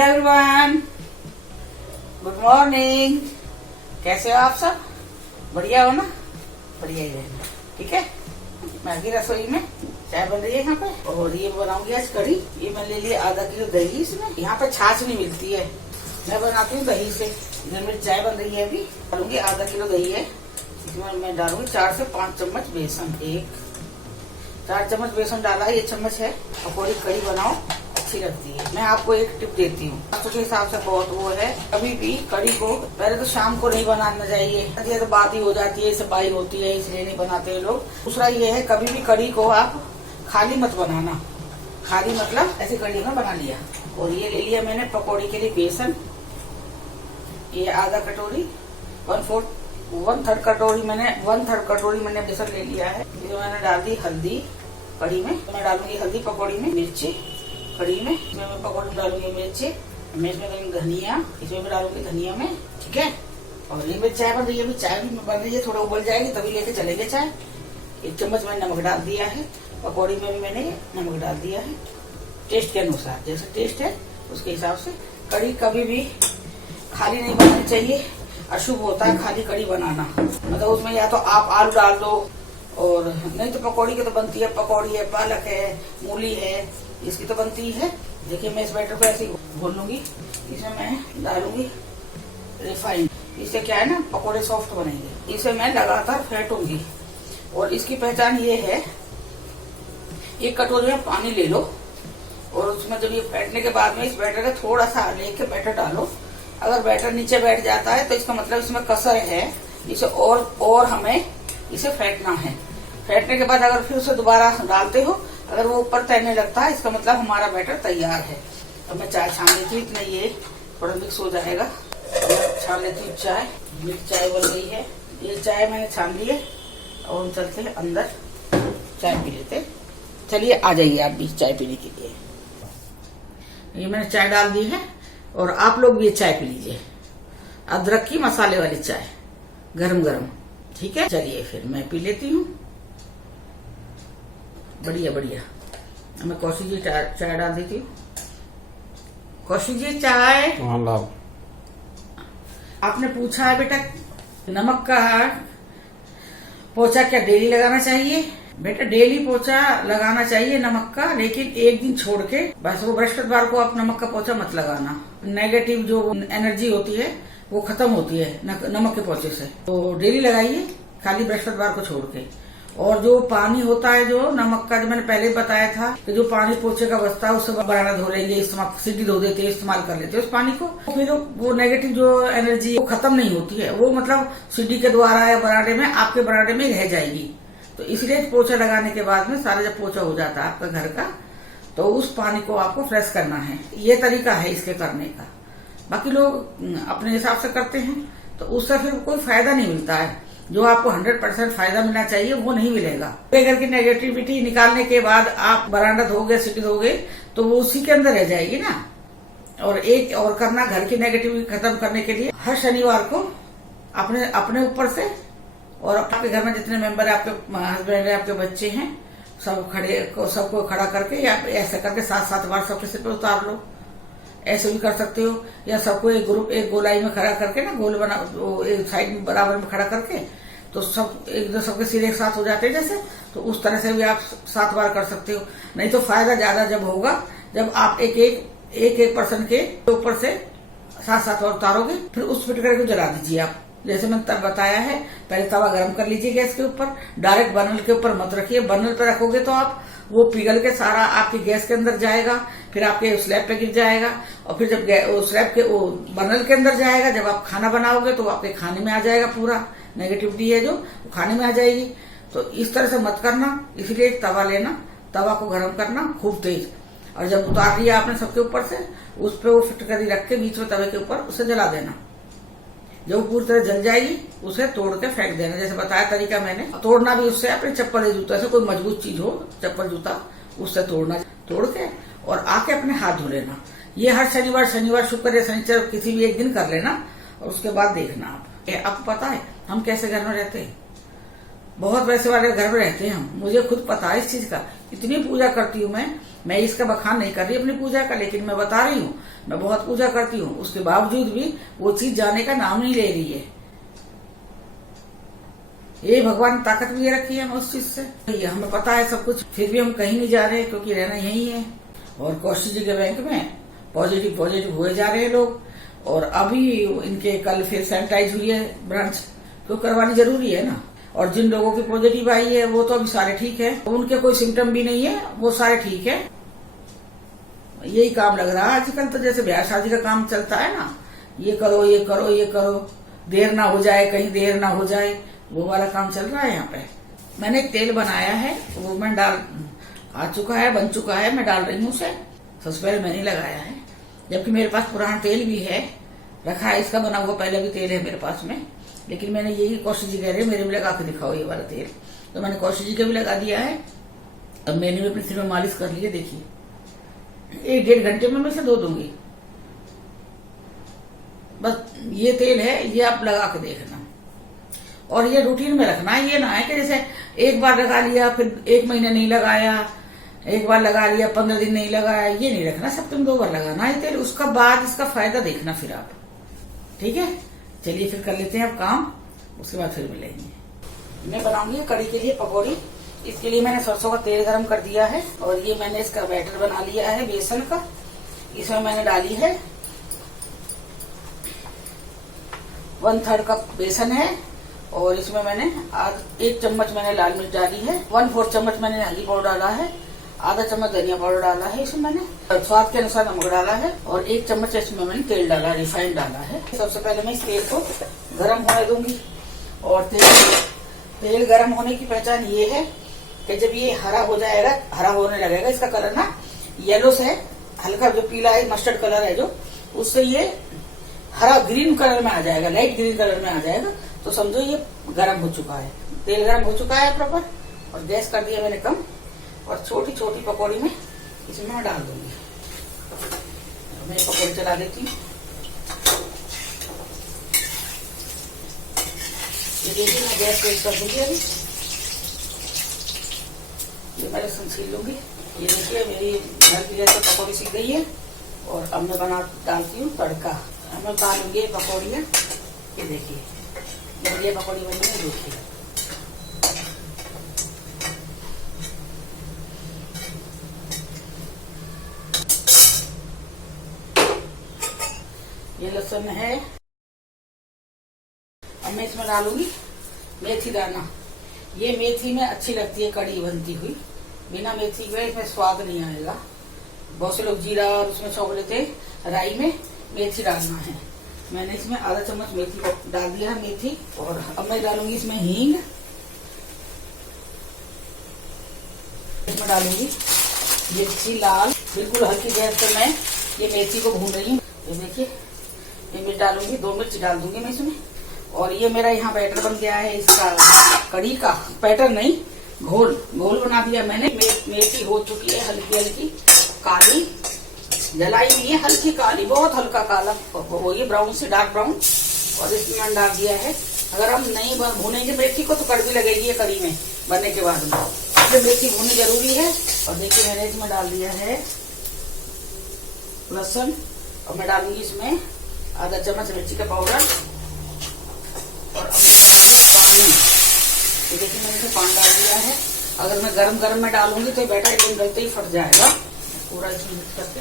Hello everyone, good morning. कैसे हो आप सब? बढ़िया हो ना? बढ़िया ही रहना, ठीक है। मैं आगे रसोई में चाय बन रही है यहाँ पे, और ये बनाऊंगी आज कढ़ी। ये मैं ले लिया आधा किलो दही। इसमें यहाँ पे छाछ नहीं मिलती है, मैं बनाती हूँ दही से। इधर मेरी चाय बन रही है, अभी डालूंगी आधा किलो दही है। इसमें मैं डालूंगी 4 से 5 चम्मच बेसन। 4 चम्मच बेसन डाला है, ये चम्मच है। पकौड़ी कढ़ी बनाओ, अच्छी लगती है। मैं आपको एक टिप देती हूँ, के हिसाब से बहुत वो है। कभी भी कढ़ी को पहले तो शाम को नहीं बनाना चाहिए, ये तो बात ही हो जाती है, सफाई होती है, इसलिए नहीं बनाते हैं लोग। दूसरा ये है, कभी भी कढ़ी को आप खाली मत बनाना। खाली मतलब ऐसे कढ़ी में बना लिया। और ये ले लिया मैंने पकौड़ी के लिए बेसन, ये आधा कटोरी, 1/3 कटोरी मैंने 1/3 कटोरी मैंने बेसन ले लिया है। ये मैंने डाल दी हल्दी कढ़ी में, तो मैं डालूंगी हल्दी पकौड़ी में, मिर्ची कढ़ी में, इसमें मैं पकौड़ी में डालूंगी मिर्ची, मैं इसमें डालूंगी धनिया, इसमें भी डालूंगी धनिया में, ठीक है। और ये मेरी चाय बन रही है, अभी चाय भी बन रही है, थोड़ा उबल जाएगी तभी लेके चलेंगे चाय। 1 चम्मच मैंने नमक डाल दिया है, पकौड़ी में भी मैंने नमक डाल दिया है, टेस्ट के अनुसार, जैसे टेस्ट है उसके हिसाब से। कढ़ी कभी भी खाली नहीं बनानी चाहिए, अशुभ होता है खाली कढ़ी बनाना। मतलब उसमें या तो आप आलू डाल दो, और नहीं तो पकौड़ी की तो बनती है, पकौड़ी है, पालक है, मूली है, इसकी तो बनती है। देखिए मैं इस बैटर को ऐसे घोल लूंगी। इसमें मैं डालूंगी रिफाइंड, इससे क्या है ना पकौड़े सॉफ्ट बनेंगे। इसे मैं लगातार फेंटूंगी। और इसकी पहचान ये है, 1 कटोरी में पानी ले लो, और उसमें जब ये फेंटने के बाद में इस बैटर का थोड़ा सा लेके बैटर डालो। अगर बैटर नीचे बैठ जाता है तो इसका मतलब इसमें कसर है, इसे और हमें इसे फेंटना है। फेंटने के बाद अगर फिर उसे दोबारा डालते हो, अगर वो ऊपर तैरने लगता है, इसका मतलब हमारा बैटर तैयार है। अब मैं चाय छान लेती हूँ, इतना ये थोड़ा मिक्स हो जाएगा। छान लेती हूँ चाय, मेरी चाय बन गई है। ये चाय मैंने छान ली है, और हम चलते हैं अंदर चाय पी लेते। चलिए आ जाइए आप भी चाय पीने के लिए। ये मैंने चाय डाल दी है, और आप लोग भी ये चाय पी लीजिए, अदरक की मसाले वाली चाय, गरम गरम, ठीक है। चलिए फिर मैं पी लेती हूँ। बढ़िया बढ़िया। मैं कौशिक जी चाय डाल देती हूँ। कौशिक जी चाय। आपने पूछा है बेटा, नमक का पोछा क्या डेली लगाना चाहिए? बेटा डेली पोछा लगाना चाहिए नमक का, लेकिन एक दिन छोड़ के, बस वो बृहस्पतिवार को आप नमक का पोछा मत लगाना। नेगेटिव जो एनर्जी होती है वो खत्म होती है नमक के पोछे से। तो डेली लगाइए, खाली बृहस्पतिवार को छोड़ के। और जो पानी होता है जो नमक का, जो मैंने पहले बताया था कि जो पानी पोछे का बचता है उससे बनाना धो लेंगे, इस्तेमाल सीढ़ी धो देते हैं, इस्तेमाल कर लेते हैं उस पानी को। फिर वो नेगेटिव जो एनर्जी वो खत्म नहीं होती है, वो मतलब सीढ़ी के द्वारा या बराडे में, आपके बराडे में रह जाएगी। तो इसलिए पोछा लगाने के बाद में सारा जब पोछा हो जाता है आपका घर का, तो उस पानी को आपको फ्रेश करना है। ये तरीका है इसके करने का। बाकी लोग अपने हिसाब से करते हैं, तो उससे फिर कोई फायदा नहीं मिलता है। जो आपको 100% फायदा मिलना चाहिए वो नहीं मिलेगा। घर की नेगेटिविटी निकालने के बाद आप बरामदा धोगे, सीढ़ी धोगे, तो वो उसी के अंदर रह जाएगी ना। और एक और करना, घर की नेगेटिविटी खत्म करने के लिए हर शनिवार को अपने ऊपर से, और आपके घर में जितने मेंबर है, आपके हस्बैंड है, आपके बच्चे हैं, सबको खड़ा करके या ऐसा करके 7-7 बार सबके सिर पे उतार लो। ऐसे भी कर सकते हो, या सबको एक गोलाई में खड़ा करके ना, गोल बना एक साइड में बराबर में खड़ा करके, तो सब एकदम सबके सिर एक साथ हो जाते हैं जैसे, तो उस तरह से भी आप 7 बार कर सकते हो। नहीं तो फायदा ज्यादा जब होगा, जब आप एक पर्सन के ऊपर से 7-7 बार उतारोगे। फिर उस फिटकर को जला दीजिए आप, जैसे मैंने तब बताया है। पहले तवा गर्म कर लीजिए गैस के ऊपर, डायरेक्ट बर्नल के ऊपर मत रखिए। बर्नल पे रखोगे तो आप वो पिघल के सारा आपकी गैस के अंदर जाएगा, फिर आपके स्लैब पे गिर जाएगा, और फिर जब स्लैब के बर्नल के अंदर जाएगा, जब आप खाना बनाओगे तो आपके खाने में आ जाएगा। पूरा नेगेटिविटी है जो खाने में आ जाएगी। तो इस तरह से मत करना। इसलिए एक तवा लेना, तवा को गर्म करना खूब तेज, और जब उतार लिया आपने सबके ऊपर से, उस पर वो फिटकरी रख के बीच में तवे के ऊपर उसे जला देना। जब पूरी तरह जल जाएगी उसे तोड़ के फेंक देना, जैसे बताया तरीका मैंने। तोड़ना भी उससे अपने चप्पल या जूता से, कोई मजबूत चीज हो, चप्पल जूता, उससे तोड़ना। तोड़ के और आके अपने हाथ धो लेना। ये हर शनिवार, शुक्र या शनिचर किसी भी एक दिन कर लेना, और उसके बाद देखना आप। आपको पता है हम कैसे घर में रहते हैं? बहुत पैसे वाले घर में रहते हैं हम, मुझे खुद पता है इस चीज का। इतनी पूजा करती हूँ मैं इसका बखान नहीं कर रही अपनी पूजा का, लेकिन मैं बता रही हूँ मैं बहुत पूजा करती हूँ, उसके बावजूद भी वो चीज जाने का नाम नहीं ले रही है। ये भगवान ने ताकत भी रखी है हमें उस चीज से, हमें पता है सब कुछ, फिर भी हम कहीं नहीं जा रहे क्योंकि रहना यही है। और कौशिक जी के बैंक में पॉजिटिव हुए जा रहे हैं लोग, और अभी इनके कल फिर सैनिटाइज हुई है ब्रांच, तो करवानी जरूरी है ना। और जिन लोगों की पॉजिटिव आई है वो तो अभी सारे ठीक है, उनके कोई सिम्टम भी नहीं है, वो सारे ठीक है। यही काम लग रहा है आजकल, तो जैसे ब्याह शादी का काम चलता है ना, ये करो ये करो ये करो, देर ना हो जाए, कहीं देर ना हो जाए, वो वाला काम चल रहा है यहाँ पे। मैंने एक तेल बनाया है, वो मैं आ चुका है, बन चुका है, मैं डाल रही हूँ उसे। सबसे पहले मैंने लगाया है, जबकि मेरे पास पुराना तेल भी है रखा है, इसका बना हुआ पहले भी तेल है मेरे पास में, लेकिन मैंने यही कौशिक जी कह रहे हैं मेरे भी लगा के दिखाओ ये वाला तेल, तो मैंने कौशिक जी का भी लगा दिया है। अब मैंने भी अपने सिर में मालिश कर ली है, देखिए 1-1.5 घंटे में मैं इसे धो दूंगी। बस ये तेल है, ये आप लगा के देखना, और ये रूटीन में रखना। ये ना है कि जैसे एक बार लगा लिया फिर 1 महीने नहीं लगाया, एक बार लगा लिया 15 दिन नहीं लगाया, ये नहीं रखना। सब तुम 2 बार लगाना ये तेल, उसका बाद इसका फायदा देखना फिर आप, ठीक है। चलिए फिर कर लेते हैं अब काम, उसके बाद फिर मिलेंगे। मैं बनाऊंगी कड़ी के लिए पकौड़ी। इसके लिए मैंने सरसों का तेल गरम कर दिया है, और ये मैंने इसका बैटर बना लिया है बेसन का। इसमें मैंने डाली है 1/3 कप बेसन है, और इसमें मैंने 1 चम्मच मैंने लाल मिर्च डाली है, 1/4 चम्मच मैंने हल्दी पाउडर डाला है, आधा चम्मच धनिया पाउडर डाला है, इसमें मैंने स्वाद के अनुसार नमक डाला है, और 1 चम्मच इसमें मैंने तेल डाला, रिफाइंड डाला है। सबसे पहले मैं इस तेल को गरम होने दूंगी, और तेल गरम होने की पहचान ये है कि जब ये हरा हो जाएगा, हरा होने लगेगा, इसका कलर ना येलो से हल्का जो पीला है मस्टर्ड कलर है जो, उससे ये हरा ग्रीन कलर में आ जाएगा, लाइट ग्रीन कलर में आ जाएगा, तो समझो ये गरम हो चुका है, तेल गरम हो चुका है प्रॉपर। और गैस कर दिया मैंने कम, और छोटी छोटी पकौड़ी में इसमें मैं डाल दूंगी। मैं पकौड़ी चला देती हूँ। ये देखिए मैं गैस तेज कर दूंगी अभी, ये मैं लहसुन छील लूंगी। ये देखिए मेरी घर की जैसे पकौड़ी सीख गई है, और अब मैं डालती हूँ तड़का। अब मैं डालूंगी पकौड़ियाँ, ये देखिए बढ़िया पकौड़ी बनी है, देखिए ये लहसुन है। अब मैं इसमें डालूंगी मेथी दाना। ये मेथी में अच्छी लगती है कड़ी बनती हुई, बिना मेथी के इसमें स्वाद नहीं आएगा। बहुत से लोग जीरा और उसमें छौंक लेते हैं, राई में मेथी डालना है। मैंने इसमें आधा चम्मच मेथी को डाल दिया है, मेथी। और अब मैं डालूंगी इसमें हींग, इसमें डालूंगी मिर्ची लाल, बिल्कुल हल्की गैस पर मैं ये मेथी को भून रही हूँ। ये देखिए ये मिर्च डालूंगी, 2 मिर्च डाल दूंगी मैं इसमें। और ये मेरा यहाँ बैटर बन गया है, इसका कड़ी का बैटर नहीं घोल बना दिया मैंने। मेथी हो चुकी है हल्की हल्की काली, जलाई नहीं है, हल्की काली, बहुत हल्का काला वो ये ब्राउन से डार्क ब्राउन। और इसमें मैंने डाल दिया है, अगर हम नहीं भूनेंगे मेथी को तो कड़वी लगेगी कड़ी में बनने के बाद में, इसलिए मेथी भूननी जरूरी है। और देखिए मैंने इसमें डाल दिया है लहसुन, और मैं डालूंगी इसमें आधा चम्मच मिर्ची का पाउडर, और अब पानी। ये देखिए मैंने इसमें पानी डाल दिया है। अगर मैं गरम में डालूंगी तो बैटर एकदम गलते ही फट जाएगा। पूरा इसमें मिक्स करके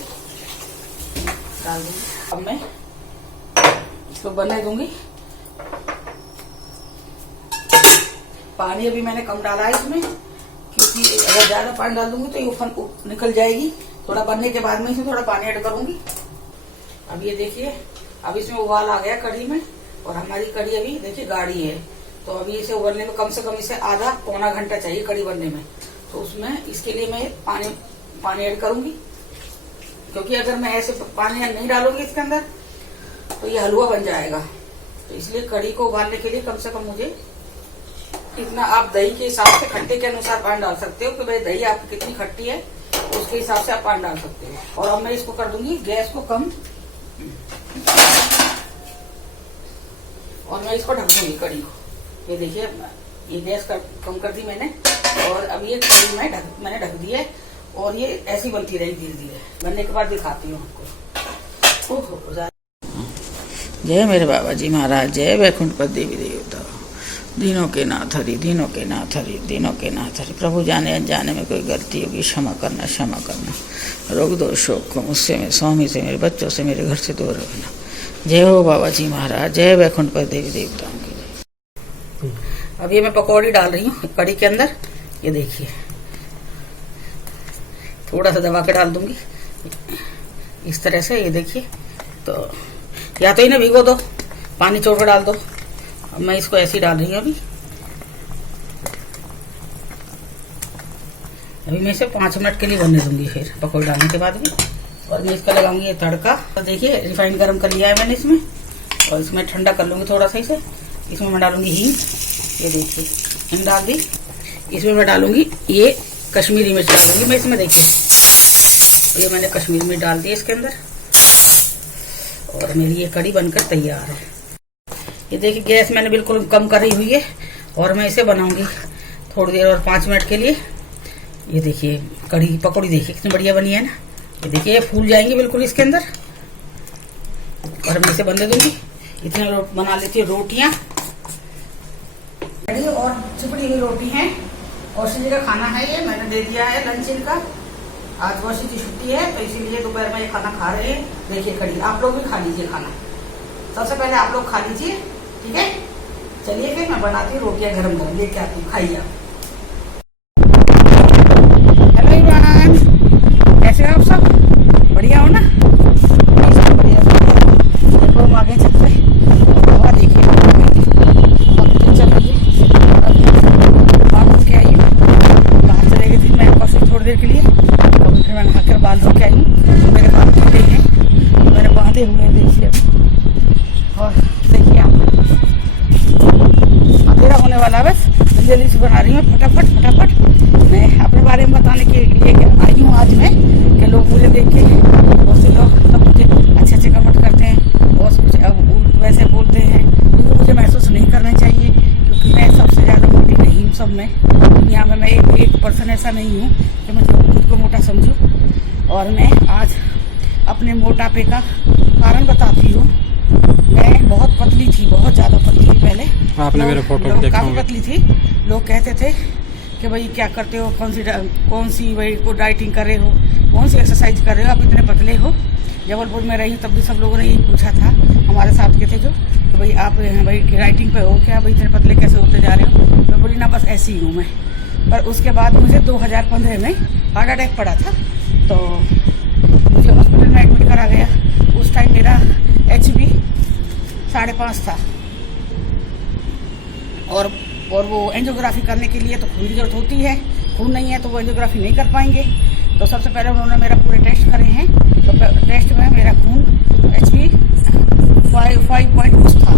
डाल दूंगी। अब मैं इसको बनने दूंगी। पानी अभी मैंने कम डाला है इसमें, क्योंकि अगर ज्यादा पानी डाल दूंगी तो ये निकल जाएगी। थोड़ा बनने के बाद में इसमें थोड़ा पानी ऐड करूंगी। अब ये देखिए अब इसमें उबाल आ गया कढ़ी में, और हमारी कढ़ी अभी देखिए गाढ़ी है, तो अभी इसे उबलने में कम से कम इसे आधा पौना घंटा चाहिए कढ़ी बनने में। तो उसमें इसके लिए मैं पानी ऐड करूंगी, क्योंकि अगर मैं ऐसे पानी नहीं डालूंगी इसके अंदर तो ये हलवा बन जाएगा। तो इसलिए कढ़ी को उबालने के लिए कम से कम मुझे इतना, आप दही के हिसाब से खट्टे के अनुसार पानी डाल सकते हो कि भाई दही आपकी कितनी खट्टी है उसके हिसाब से आप पानी डाल सकते हो। और अब मैं इसको कर दूंगी गैस को कम, और मैं इसको ढक दूंगी कढ़ी को। ये देखिए ये गैस कम कर दी मैंने, और अब ये कढ़ी मैंने ढक दी है, और ये ऐसी बनती रहेगी धीरे धीरे। बनने के बाद दिखाती हूँ आपको। ओहो, जय मेरे बाबा जी महाराज, जय वैकुंठ पद देवी देवता, दिनों के नाथ हरि, दिनों के नाथ हरि, दिनों के नाथ हरि। प्रभु जाने अनजाने में कोई गलती होगी क्षमा करना, क्षमा करना। रोग दोष शोक को मुझसे, मेरे स्वामी से, मेरे बच्चों से, मेरे घर से दूर रखना। जय हो बाबा जी महाराज, जय वैकुंठ पद देवी देवताओं की जय। अब ये मैं पकौड़ी डाल रही हूँ कढ़ी के अंदर। ये देखिए, थोड़ा सा दबा के डाल दूंगी इस तरह से। ये देखिए, तो या तो इन्हें भिगो दो, पानी छोड़ कर डाल दो। अब मैं इसको ऐसे ही डाल रही हूँ अभी मैं इसे 5 मिनट के लिए बनने दूंगी, फिर पकौड़ी डालने के बाद भी। और मैं इसका लगाऊंगी ये तड़का। तो देखिए, रिफाइंड गरम कर लिया है मैंने इसमें, और इसमें ठंडा कर लूंगी थोड़ा सा इसे। इसमें मैं डालूंगी हींग। ये देखिए, हींग डाल दी। इसमें मैं डालूंगी ये कश्मीरी मिर्च डालूंगी मैं इसमें। देखिए, ये मैंने कश्मीरी मिर्च डाल दी इसके अंदर, और मेरी ये कढ़ी बनकर तैयार है। ये देखिए, गैस मैंने बिल्कुल कम करी हुई है, और मैं इसे बनाऊंगी थोड़ी देर और 5 मिनट के लिए। ये देखिए, कढ़ी पकौड़ी देखिए कितनी बढ़िया बनी है ना। ये देखिए, ये फूल जाएंगी बिल्कुल इसके अंदर, और मैं इसे बनने दूंगी। इतने बना लेती हूँ रोटियां, और चिपड़ी हुई रोटी है। कौशी जी का खाना है, ये मैंने दे दिया है लंच इनका। आज कौशी जी छुट्टी है, तो इसीलिए दोपहर में ये खाना खा रहे हैं। देखिए कढ़ी, आप लोग भी खा लीजिए खाना। सबसे पहले आप लोग खा लीजिए, ठीक है। चलिए फिर मैं बनाती हूँ रोटियां गरम गरम लेके आती हूँ, खाइए आप। हेलो इमरान, कैसे हो आप सब? बढ़िया हो ना? सब बढ़िया। देखो हम आगे चल रहे, हवा देखिए चल रही है। बाहर के आई हूँ, बाहर चले गई थी मैं कौशिक थोड़ी देर के लिए, और फिर मैं नहाकर बाल धो के आई हूँ। मेरे बाल टूटे हैं, तो मैंने बांधे हुए हैं देखिए अभी। और देखिए आप, अंधेरा होने वाला, बस जल्दी से बना रही हूँ फटाफट। मैं अपने बारे में बताने के लिए आई हूँ आज मैं, कि लोग मुझे देख के, बहुत से लोग सब मुझे अच्छे कमेंट करते हैं, बहुत कुछ वैसे बोलते हैं, क्योंकि मुझे महसूस नहीं करना चाहिए, क्योंकि मैं सबसे ज़्यादा मोटी नहीं हूँ सब में दुनिया में। मैं एक पर्सन ऐसा नहीं हूँ कि मैं खुद को मोटा समझूँ। और मैं आज अपने मोटापे का कारण बताती हूँ। मैं बहुत पतली थी, बहुत ज़्यादा पतली थी पहले। आपने मेरे फोटो देखा, काफी पतली थी। लोग कहते थे कि भाई क्या करते हो, कौन सी भाई को डाइटिंग कर रहे हो, कौन सी एक्सरसाइज कर रहे हो, आप इतने पतले हो। जबलपुर में रही तब भी सब लोगों ने यही पूछा था, हमारे साथ के थे जो, तो भाई आप भाई डाइटिंग पे हो क्या, भाई इतने पतले कैसे होते जा रहे हो। मैं बोली ना, बस ऐसी ही हूँ मैं। पर उसके बाद मुझे 2015 में हार्ट अटैक पड़ा था, तो मुझे हॉस्पिटल में एडमिट करा गया। उस टाइम मेरा HB 5.5 था, और वो एंजियोग्राफी करने के लिए तो खून की जरूरत होती है। खून नहीं है तो वो एंजियोग्राफी नहीं कर पाएंगे। तो सबसे पहले उन्होंने मेरा पूरे टेस्ट करे हैं, तो टेस्ट में मेरा खून HB 5 कुछ था।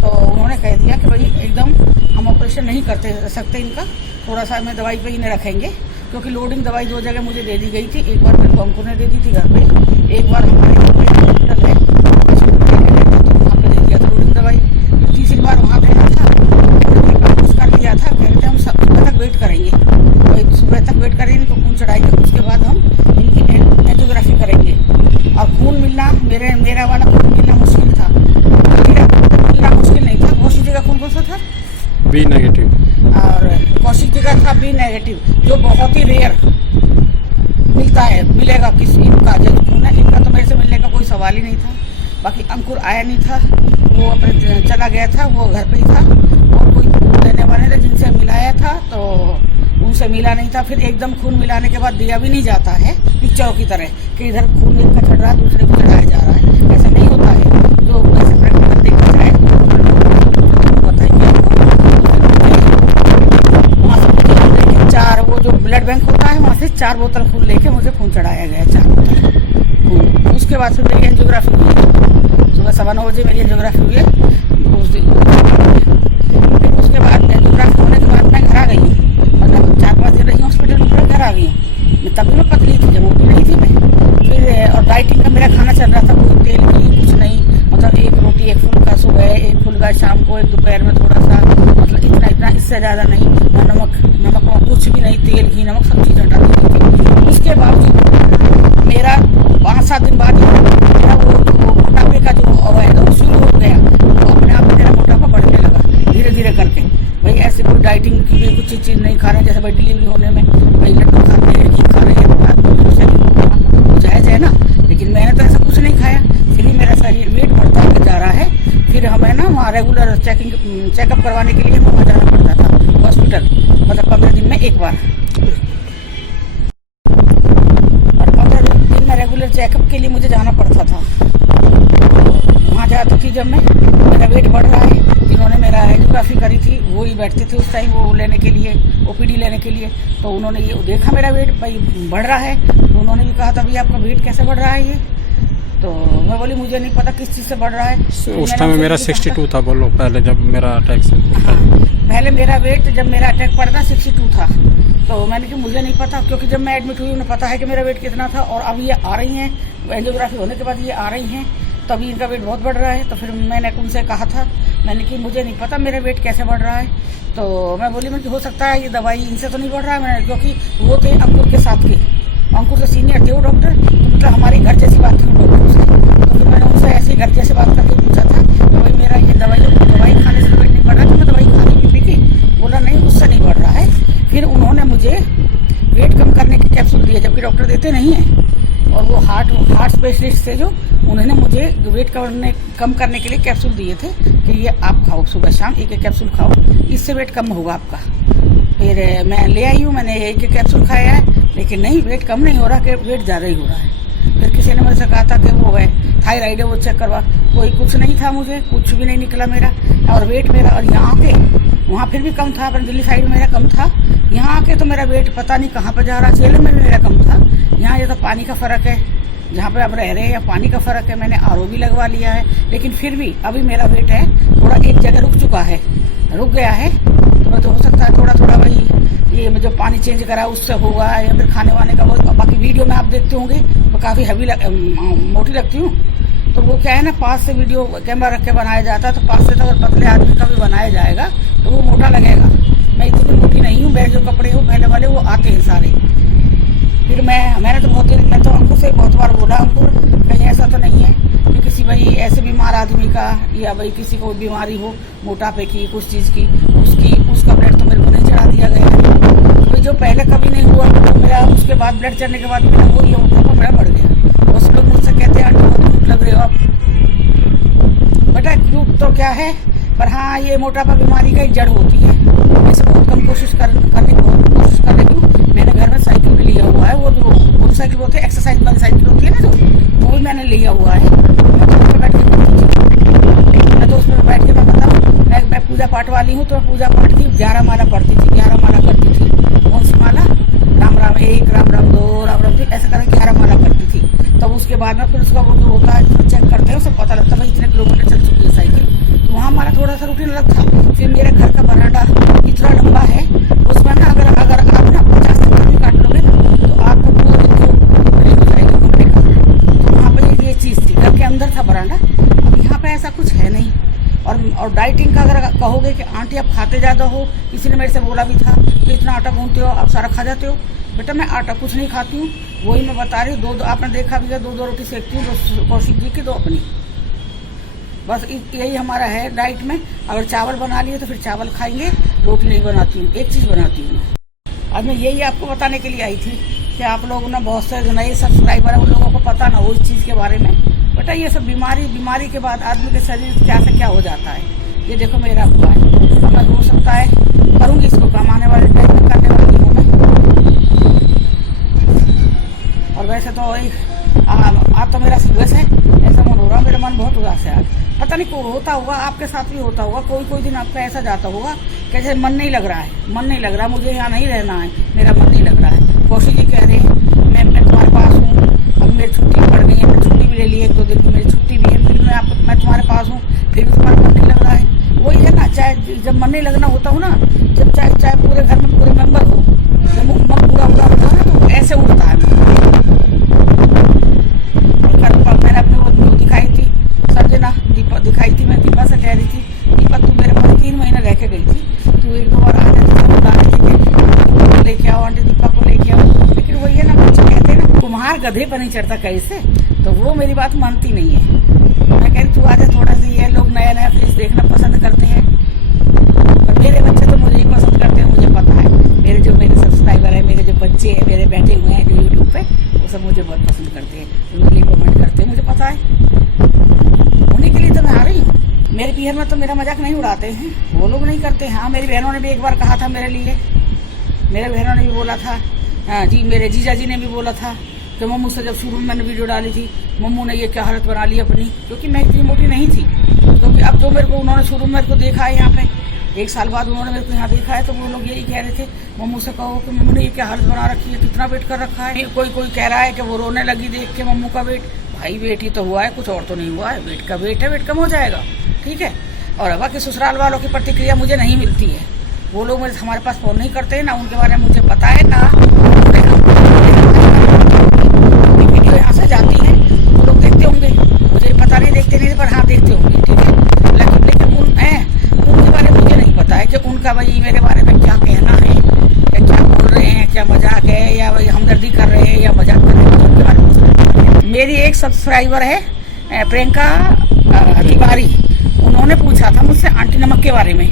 तो उन्होंने कह दिया कि भाई एकदम हम ऑपरेशन नहीं करते सकते इनका, थोड़ा सा मैं दवाई पे इन्हें रखेंगे, क्योंकि लोडिंग दवाई 2 जगह मुझे दे दी गई थी। एक बार मेरे को अंकुर ने दे दी थी घर पे, एक बार हमारे घर पे हॉस्पिटल है वहाँ पे दे दिया था लोडिंग दवाई। तीसरी बार वहाँ देना था, कुछ कर लिया था, कह रहे थे हम सुबह तक वेट करेंगे, तो सुबह तक वेट करेंगे, इनको खून चढ़ाएंगे, उसके बाद हम इनकी एंजियोग्राफी करेंगे। और खून मिलना, मेरा वाला खून मिलना मुश्किल था। मिलना मुश्किल नहीं था। कौशिक जी का खून कौन सा था? B negative. और कौशिक जी का था B नेगेटिव, जो बहुत ही रेयर मिलता है, मिलेगा किसी इनका जो खून है। इनका तो मेरे से मिलने का कोई सवाल ही नहीं था। बाकी अंकुर आया नहीं था, वो अपने चला गया था, वो घर पे ही था, और कोई लेने वाले थे जिनसे मिलाया था, तो उनसे मिला नहीं था। फिर एकदम खून मिलाने के बाद दिया भी नहीं जाता है पिक्चरों की तरह कि इधर खून एक का चढ़ रहा है दूसरे को चढ़ाया जा रहा है, ऐसा नहीं होता है। जो वैसे प्रैक्टिकल देखा जाए बताएंगे। वहाँ से 4 वो जो ब्लड बैंक होता है, वहाँ से 4 बोतल खून लेके मुझे खून चढ़ाया गया, 4 बोतल खून। उसके बाद फिर मेरी एंजियोग्राफी हुई है, सुबह 9:15 बजे मेरी एंजियोग्राफी हुई है उस दिन। फिर उसके बाद एंजियोग्राफी होने के बाद मैं घर आ गई हूँ, मतलब 4-5 दिन रही हॉस्पिटल में, फिर घर आ गई हूँ। मैं तभी मैं पतली थी, जब मोटी नहीं थी मैं। फिर और डाइटिंग का मेरा खाना चल रहा था, कोई तेल की कुछ नहीं, मतलब 1 रोटी 1 फुल्का सुबह, 1 फुल्का शाम को, 1 दोपहर में थोड़ा सा, मतलब कि इतना इतना, इससे ज़्यादा नहीं, नमक नमक कुछ भी नहीं, तेल घी नमक सब चीज़ हटा दी थी। उसके बावजूद मेरा 5-7 दिन बाद मेरा वो मोटापे का जो है वो शुरू हो गया, तो अपने आप मेरा मोटापा बढ़ने लगा धीरे धीरे करके। भाई ऐसे कोई डाइटिंग की भी कुछ चीज़ नहीं खा रहे हैं, जैसे भाई डिलीवरी होने में भाई लड्डू खाते हैं, घी खा रहे हैं, तो आदमी जायज़ है ना, लेकिन मैंने तो ऐसा कुछ नहीं खाया, फिर भी मेरा शरीर वेट बढ़ता जा रहा है। फिर हमें ना वहाँ रेगुलर चेकअप करवाने के लिए वहाँ जाना पड़ता था हॉस्पिटल, मतलब 15 दिन में एक बार, और 15 दिन में रेगुलर चेकअप के लिए मुझे जाना पड़ता था। वहाँ जाता थी जब मेरा वेट बढ़ रहा है, जिन्होंने मेरा एंजियोग्राफी करी थी वो ही बैठते थे उस टाइम वो लेने के लिए, ओपीडी लेने के लिए, तो उन्होंने ये देखा मेरा वेट भाई बढ़ रहा है, तो उन्होंने भी कहा था भाई आपका वेट कैसे बढ़ रहा है ये, तो मैं बोली मुझे नहीं पता किस चीज़ से बढ़ रहा है। उस टाइम मेरा 62 था, बोलो पहले जब मेरा अटैक से। हाँ, पहले मेरा वेट जब मेरा अटैक पड़ा था 62 था, तो मैंने कि मुझे नहीं पता, क्योंकि जब मैं एडमिट हुई उन्हें पता है कि मेरा वेट कितना था, और अब ये आ रही हैं एंजियोग्राफी होने के बाद ये आ रही हैं, तभी इनका वेट बहुत बढ़ रहा है। तो फिर मैंने उनसे कहा था, मैंने कि मुझे नहीं पता मेरा वेट कैसे बढ़ रहा है, तो मैं बोली कि हो सकता है ये दवाई इनसे तो नहीं बढ़ रहा है, मैंने क्योंकि वो थे अंकुर के साथ के, अंकुर से सीनियर थे वो डॉक्टर, तो मतलब हमारी घर जैसी बात थी डॉक्टर से, तो फिर मैंने उनसे ऐसे घर जैसे बात करके पूछा था तो भाई मेरा ये दवाई खाने से वेट नहीं बढ़ रहा, तो मैं दवाई खाती पी की, बोला नहीं उससे नहीं बढ़ रहा है। फिर उन्होंने मुझे वेट कम करने के कैप्सूल दिए, जबकि डॉक्टर देते नहीं हैं, और वो हार्ट स्पेशलिस्ट थे जो, उन्होंने मुझे वेट कम करने के लिए कैप्सूल दिए थे कि ये आप खाओ, सुबह शाम एक कैप्सूल खाओ, इससे वेट कम होगा आपका। फिर मैं ले आई हूँ, मैंने एक कैप्सूल खाया है, लेकिन नहीं वेट कम नहीं हो रहा, कि वेट ज़्यादा ही हो रहा है। फिर किसी ने मुझसे कहा था कि वो है थायराइड है वो चेक करवा, कोई कुछ नहीं था, मुझे कुछ भी नहीं निकला मेरा, और वेट मेरा, और यहाँ के वहाँ फिर भी कम था, पर दिल्ली साइड मेरा कम था, यहाँ आके तो मेरा वेट पता नहीं कहाँ पर जा रहा, सेलम में भी मेरा कम था। यहाँ ये तो पानी का फ़र्क है, जहाँ पे आप रह रहे हैं या पानी का फ़र्क है, मैंने आरओ भी लगवा लिया है, लेकिन फिर भी अभी मेरा वेट है थोड़ा एक जगह रुक चुका है, रुक गया है, तो हो सकता है थोड़ा थोड़ा वही ये जो पानी चेंज करा उससे होगा, या फिर खाने वाने का वो, बाकी वीडियो में आप देखते होंगे तो काफ़ी हैवी मोटी लगती हूँ, तो वो क्या है ना, पास से वीडियो कैमरा रख के बनाया जाता है, तो पास से तो अगर पतले आदमी का भी बनाया जाएगा तो वो मोटा लगेगा। मैं इतनी मोटी नहीं हूँ, मेरे जो कपड़े हो पहले वाले वो आते हैं सारे। फिर मैंने तो मैं तो अंकुर से बहुत बार बोला, अंकुर कहीं ऐसा तो नहीं है कि किसी भाई ऐसे बीमार आदमी का, या भाई किसी को बीमारी हो मोटापे की कुछ चीज़ की, उसका ब्लड तो मेरे को नहीं चढ़ा दिया गया है, तो जो पहले कभी नहीं हुआ तो मेरा उसके बाद ब्लड चढ़ने के बाद मेरा वो ये मोटापा मेरा बढ़ गया। उस लोग मुझसे कहते हैं आंटी बहुत क्यूट लग रहे हो आप, बेटा क्यूट तो क्या है, पर हाँ ये मोटापा बीमारी का एक जड़ होती है। वैसे बहुत कम कोशिश करने की मैंने घर में साइकिल भी लिया हुआ है, वो जो साइकिल होती है एक्सरसाइज वाली साइकिल होती है ना, जो वो भी मैंने लिया हुआ है, मैं तो उस पर बैठ के मैं बताऊँ, मैं पूजा पाठ वाली हूँ, तो पूजा पाठ की 11 माला पढ़ती थी, 11 माला करती थी, कौन सी माला, राम राम 1, राम राम 2, राम राम 3, ऐसा करके 11 माला करती थी। तब उसके बाद में फिर उसका वो जो होता है चेक करते हैं, उसे पता लगता है भाई इतने किलोमीटर चल चुकी है साइकिल, तो वहाँ हमारा थोड़ा सा रूटीन अलग था। फिर मेरे घर का बरामदा इतना लंबा है, उसमें ना अगर आप ना 50 सेकंड भी काट लोगे ना तो आपको पूरा दिन जो हो जाएगी घूमने का, तो वहाँ पर ये चीज़ थी, घर के अंदर था बरामदा। अब यहाँ पे ऐसा कुछ है नहीं। और डाइटिंग का अगर कहोगे कि आंटी आप खाते ज़्यादा हो, किसी ने मेरे से बोला भी था कि इतना आटा गूंथते हो आप सारा खा जाते हो, बेटा मैं आटा कुछ नहीं खाती हूँ, वही मैं बता रही हूँ, दो आपने देखा भी है, 2 रोटी सेकती हूँ, 2 कौशिक जी की 2 अपनी, बस यही हमारा है डाइट में। अगर चावल बना लिए तो फिर चावल खाएंगे, रोटी नहीं बनाती हूँ, एक चीज़ बनाती हूँ। आज मैं यही आपको बताने के लिए आई थी कि आप लोग ना बहुत से नए सब्सक्राइबर हैं, उन लोगों को पता ना हो इस चीज़ के बारे में। बेटा ये सब बीमारी के बाद आदमी के शरीर क्या से क्या हो जाता है, ये देखो मेरा हुआ है, अब मैं हो सकता है करूँगी इसको, काम आने वाले टाइम में करने वाली हूँ मैं। और वैसे तो आज तो मेरा वैसे ऐसा मन हो रहा, मेरा मन बहुत उदास है आज, पता नहीं क्यों होता होगा, आपके साथ भी होता होगा, कोई दिन आपका ऐसा जाता होगा कि जैसे मन नहीं लग रहा है, मुझे यहाँ नहीं रहना है, मेरा मन नहीं लग रहा है। कौशिक जी कह रहे हैं मैं तुम्हारे पास हूँ, अब मेरी छुट्टी पड़ गई है, मैं छुट्टी भी ले ली, 1-2 दिन की मेरी छुट्टी भी है, फिर मैं तुम्हारे पास हूँ, फिर भी तुम्हारा मन नहीं लग रहा है। वही है ना, चाहे जब मन नहीं लगना होता हो ना, जब चाहे पूरे घर में पूरे मेंबर हो, जब मन पूरा होता है ना तो ऐसे उठता है। और मैंने अपने वो दिखाई थी सर्जना, दीपा दिखाई थी, मैं दीपा से कह रही थी, दीपा तू मेरे पास 3 महीने रह के गई थी, मार गधे पर नहीं चढ़ता कैसे, तो वो मेरी बात मानती नहीं है। मैं कह रही तू आजा थोड़ा सा, ये लोग नया नया फेस देखना पसंद करते हैं, पर मेरे बच्चे तो मुझे ही पसंद करते हैं, मुझे पता है। मेरे सब्सक्राइबर है, मेरे जो बच्चे हैं, मेरे बैठे हुए हैं जो यूट्यूब पे, वो सब मुझे बहुत पसंद करते हैं, उनके लिए कमेंट करते हैं, मुझे पता है। उन्हीं के लिए तो मैं आ रही हूँ। मेरे पीहर में तो मेरा मजाक नहीं उड़ाते हैं, वो लोग नहीं करते हैं। हाँ, मेरी बहनों ने भी एक बार कहा था मेरे लिए, मेरे बहनों ने भी बोला था, हाँ जी, मेरे जीजा जी ने भी बोला था कि मम्मू से जब शुरू में मैंने वीडियो डाली थी, मम्मू ने ये क्या हालत बना ली अपनी, क्योंकि मैं इतनी मोटी नहीं थी। क्योंकि अब जो मेरे को उन्होंने शुरू में मेरे को देखा है यहाँ पे, 1 साल बाद उन्होंने मेरे को यहाँ देखा है, तो वो लोग यही कह रहे थे मम्मू से कहो कि मम्मू ने ये क्या हालत बना रखी है, कितना वेट कर रखा है। कोई कह रहा है कि वो रोने लगी देख के मम्मू का वेट। भाई वेट ही तो हुआ है, कुछ और तो नहीं हुआ है। वेट का वेट है, वेट कम हो जाएगा, ठीक है। और अब बाकी ससुराल वालों की प्रतिक्रिया मुझे नहीं मिलती है, वो लोग मुझे हमारे पास फोन नहीं करते, ना उनके बारे में मुझे पता है, ना वीडियो यहाँ से जाती है वो लोग देखते होंगे, मुझे पता नहीं देखते नहीं, पर हाँ देखते होंगे, ठीक है। लेकिन उनके बारे में मुझे नहीं पता है कि उनका भाई मेरे बारे में क्या कहना है, या क्या बोल रहे हैं, क्या मजाक है, या भाई हमदर्दी कर रहे हैं, या मजाक कर रहे हैं, उनके बारे में। मेरी एक सब्सक्राइबर है प्रियंका तिवारी, उन्होंने पूछा था मुझसे आंटी नमक के बारे में,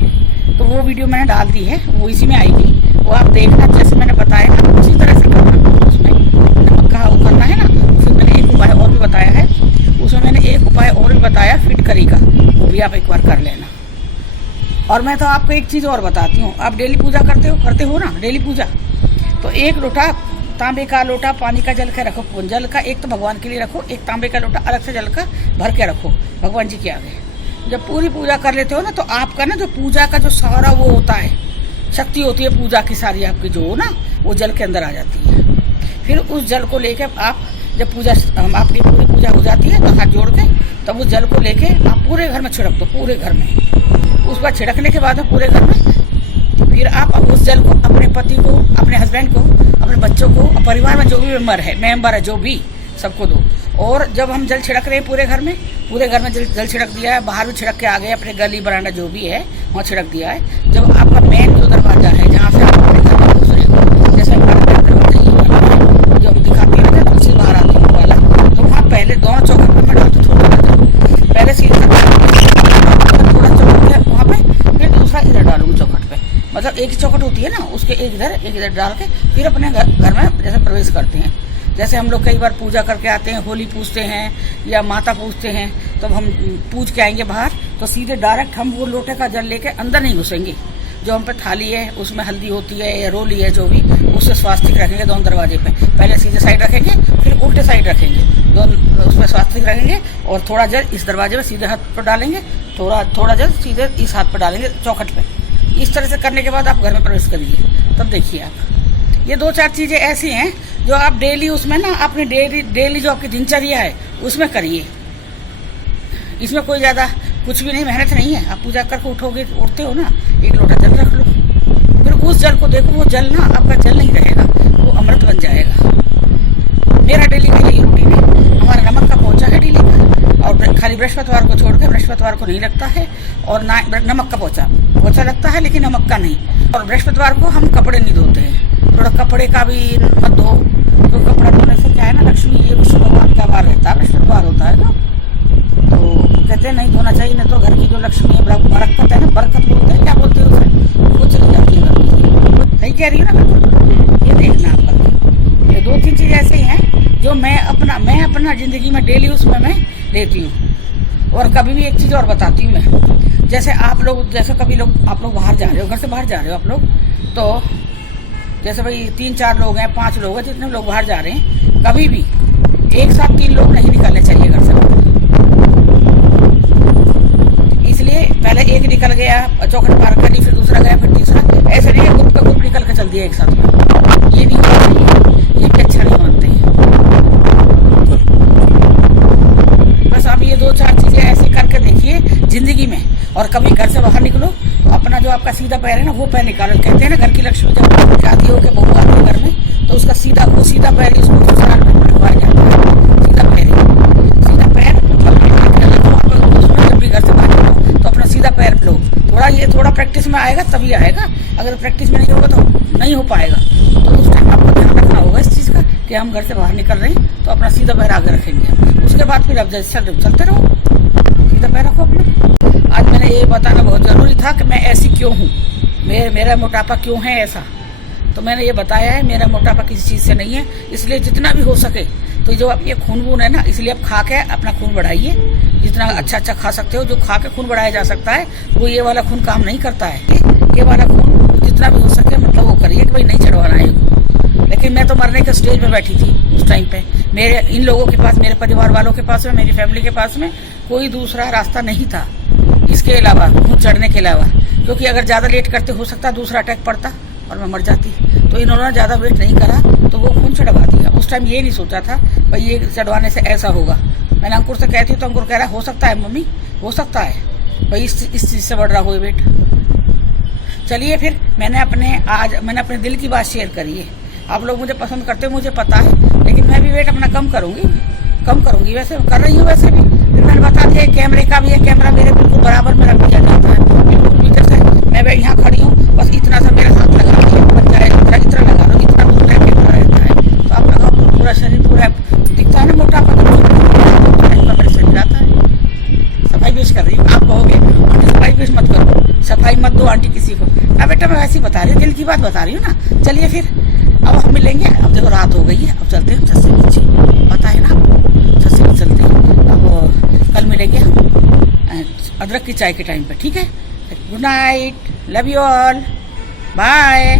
तो वो वीडियो मैंने डाल दी है, वो इसी में आएगी, वो आप देखना, जैसे मैंने बताया ना उसी तरह से करना। उसमें नमक का वो करना है ना, उसमें मैंने एक उपाय और भी बताया है, उसमें मैंने एक उपाय और भी बताया फिटकरी का, वो भी आप एक बार कर लेना। और मैं तो आपको एक चीज़ और बताती हूँ, आप डेली पूजा करते हो ना, डेली पूजा, तो 1 लोटा तांबे का लोटा पानी का जल के रखो, जल का एक तो भगवान के लिए रखो, एक तांबे का लोटा अलग से जल का भर के रखो भगवान जी के आगे। जब पूरी पूजा कर लेते हो ना, तो आपका ना जो पूजा का जो सारा वो होता है, शक्ति होती है पूजा की सारी आपकी जो हो ना, वो जल के अंदर आ जाती है। फिर उस जल को लेके आप जब पूजा आपकी पूरी पूजा हो जाती है, तो हाथ जोड़ के तब उस जल को लेके आप पूरे घर में छिड़क दो, पूरे घर में। उसके बाद छिड़कने के बाद पूरे घर में फिर आप उस जल को अपने पति को, अपने हस्बैंड को, अपने बच्चों को, परिवार में जो भी मेंबर है जो भी, सबको दो। और जब हम जल छिड़क रहे हैं पूरे घर में जल छिड़क दिया है, बाहर भी छिड़क के आ गए, अपने गली बरांडा जो भी है वहाँ छिड़क दिया है। जब आपका मेन जो दरवाजा है जहाँ से आप अपने घर में घुस रहे हो, जैसे हमारा दरवाजा ये वाला है जो हम दिखाते हैं ना, तुलसी बाहर आती है वाला, तो वहाँ पहले दोनों चौखट पर मैं डालती हूँ, पहले सीधे थोड़ा चौखट है वहाँ पे, फिर दूसरा इधर डालूंगी चौखट पे, मतलब एक ही चौखट होती है ना, उसके एक इधर डाल के फिर अपने घर में जैसे प्रवेश करते हैं। जैसे हम लोग कई बार पूजा करके आते हैं, होली पूजते हैं या माता पूजते हैं, तो हम पूज के आएंगे बाहर, तो सीधे डायरेक्ट हम वो लोटे का जल लेके अंदर नहीं घुसेंगे। जो हम पे थाली है उसमें हल्दी होती है या रोली है जो भी, उससे स्वास्तिक रखेंगे दोनों दरवाजे पे, पहले सीधे साइड रखेंगे, फिर उल्टे साइड रखेंगे, दोनों उसमें स्वास्तिक रखेंगे, और थोड़ा जल इस दरवाजे में सीधे हाथ पर डालेंगे, थोड़ा जल सीधे इस हाथ पर डालेंगे चौखट पे। इस तरह से करने के बाद आप घर में प्रवेश करिए, तब देखिए आप। ये 2-4 चीजें ऐसी हैं जो आप डेली उसमें ना अपनी डेली जो आपकी दिनचर्या है उसमें करिए। इसमें कोई ज्यादा कुछ भी नहीं, मेहनत नहीं है। आप पूजा करके उठते हो ना, 1 लोटा जल रख लो, फिर उस जल को देखो, वो जल ना आपका जल नहीं रहेगा, वो अमृत बन जाएगा। मेरा डेली का यही रूटीन है। हमारा नमक का पोंछा है डेली का, और खाली बृहस्पतिवार को छोड़ के, बृहस्पतिवार को नहीं लगता है, और ना नमक का पोंछा लगता है, लेकिन नमक का नहीं। और बृहस्पतिवार को हम कपड़े नहीं धोते हैं, थोड़ा कपड़े का भी मत धो, तो कपड़ा धोने से क्या है ना, लक्ष्मी ये विष्णु भगवान का वार रहता है, बृहस्पतिवार होता है ना, तो कहते हैं नहीं धोना चाहिए, नहीं तो घर की जो लक्ष्मी है, बरकत है ना, बरकत बोलते हैं, क्या बोलते हैं उसे, वो चली जाती है घर में। सही कह रही है ना बिल्कुल। ये देखना आप करके, ये 2-3 चीज ऐसे ही हैं जो मैं अपना जिंदगी में डेली उसमें मैं लेती हूँ। और कभी भी एक चीज और बताती हूँ मैं, जैसे आप लोग, जैसे कभी आप लोग बाहर जा रहे हो, घर से बाहर जा रहे हो आप लोग, तो जैसे भाई 3-4 लोग हैं, 5 लोग हैं, जितने लोग बाहर जा रहे हैं, कभी भी एक साथ 3 लोग नहीं निकलने चाहिए घर से बाहर। इसलिए पहले एक निकल गया, चौखट पार कर ली, फिर दूसरा गया, फिर तीसरा, ऐसे नहीं ग्रुप का ग्रुप निकल के चल दिया एक साथ में, ये नहीं होना चाहिए, ये भी अच्छा नहीं मानते हैं। बस आप ये 2-4 चीजें ऐसे करके देखिए जिंदगी में, और कभी घर से बाहर निकलो तो अपना जो आपका सीधा पैर है ना, वो पैर निकालो। कहते हैं ना, घर की लक्ष्मी जब शादी हो के बहू आती है घर में, तो उसका सीधा पैर ही उसको ससुराल में रखवाया जाता है, सीधा पैर उसमें जब भी घर से बाहर निकलो तो अपना सीधा पैर लो। थोड़ा प्रैक्टिस में आएगा तभी आएगा, अगर प्रैक्टिस में नहीं होगा तो नहीं हो पाएगा। तो उस टाइम आपको ध्यान रखना होगा इस चीज का कि कि हम घर से बाहर निकल रहे हैं तो अपना सीधा पैर आगे रखेंगे, उसके बाद फिर अब जैसे चलते रहो, सीधा पैर रखो अपना। आज मैंने ये बताना बहुत जरूरी था कि मैं ऐसी क्यों हूँ, मेरा मोटापा क्यों है ऐसा, तो मैंने ये बताया है। मेरा मोटापा किसी चीज से नहीं है, इसलिए जितना भी हो सके तो जो आप ये खून वून है ना, इसलिए आप खा के अपना खून बढ़ाइए, जितना अच्छा अच्छा खा सकते हो। जो खा के खून बढ़ाया जा सकता है वो ये वाला खून काम नहीं करता है। ये वाला खून जितना भी हो सके मतलब वो करिए कि भाई नहीं चढ़वाना है। लेकिन मैं तो मरने के स्टेज पे बैठी थी उस टाइम पे। मेरे इन लोगों के पास, मेरे परिवार वालों के पास में, मेरी फैमिली के पास में कोई दूसरा रास्ता नहीं था इसके अलावा, खून चढ़ने के अलावा, क्योंकि अगर ज्यादा लेट करते हो सकता दूसरा अटैक पड़ता और मैं मर जाती। तो इन्होंने ज्यादा वेट नहीं करा तो वो खून चढ़वा दिया। उस टाइम ये नहीं सोचा था भाई ये चढ़वाने से ऐसा होगा। मैंने अंकुर से कहती हूँ तो अंकुर कह रहा है हो सकता है मम्मी, हो सकता है भाई इस चीज से बढ़ रहा हो वेट। चलिए फिर मैंने अपने दिल की बात शेयर करी है। आप लोग मुझे पसंद करते हो मुझे पता है, लेकिन मैं भी वेट अपना कम करूंगी वैसे कर रही हूँ वैसे भी। फिर मैंने बता दिया कैमरे का भी है, कैमरा मेरे बिल्कुल बराबर में रख दिया जाता है, बिल्कुल मीटर से। मैं यहाँ खड़ी हूँ बस इतना सा मेरा हाथ लगा इतना लगा लो, इतना दूर कैमरा रहता है। तो आप लगाओ पूरा शरीर पूरा दिखता है ना मोटापा, मेरे शरीर आता है। सफाई पेश कर रही हूँ, आप कहोगे आंटी सफाई पेश मत करो, सफाई मत दो आंटी किसी को ना। बेटा मैं वैसे ही बता रही हूँ, दिल की बात बता रही हूँ ना। चलिए फिर अब हम मिलेंगे। अब देखो रात हो गई है, अब चलते हैं छत से नीचे, पता है ना छत से नीचे चलते हैं। अब कल मिलेंगे हम अदरक की चाय के टाइम पे, ठीक है। Good night, love you all, bye.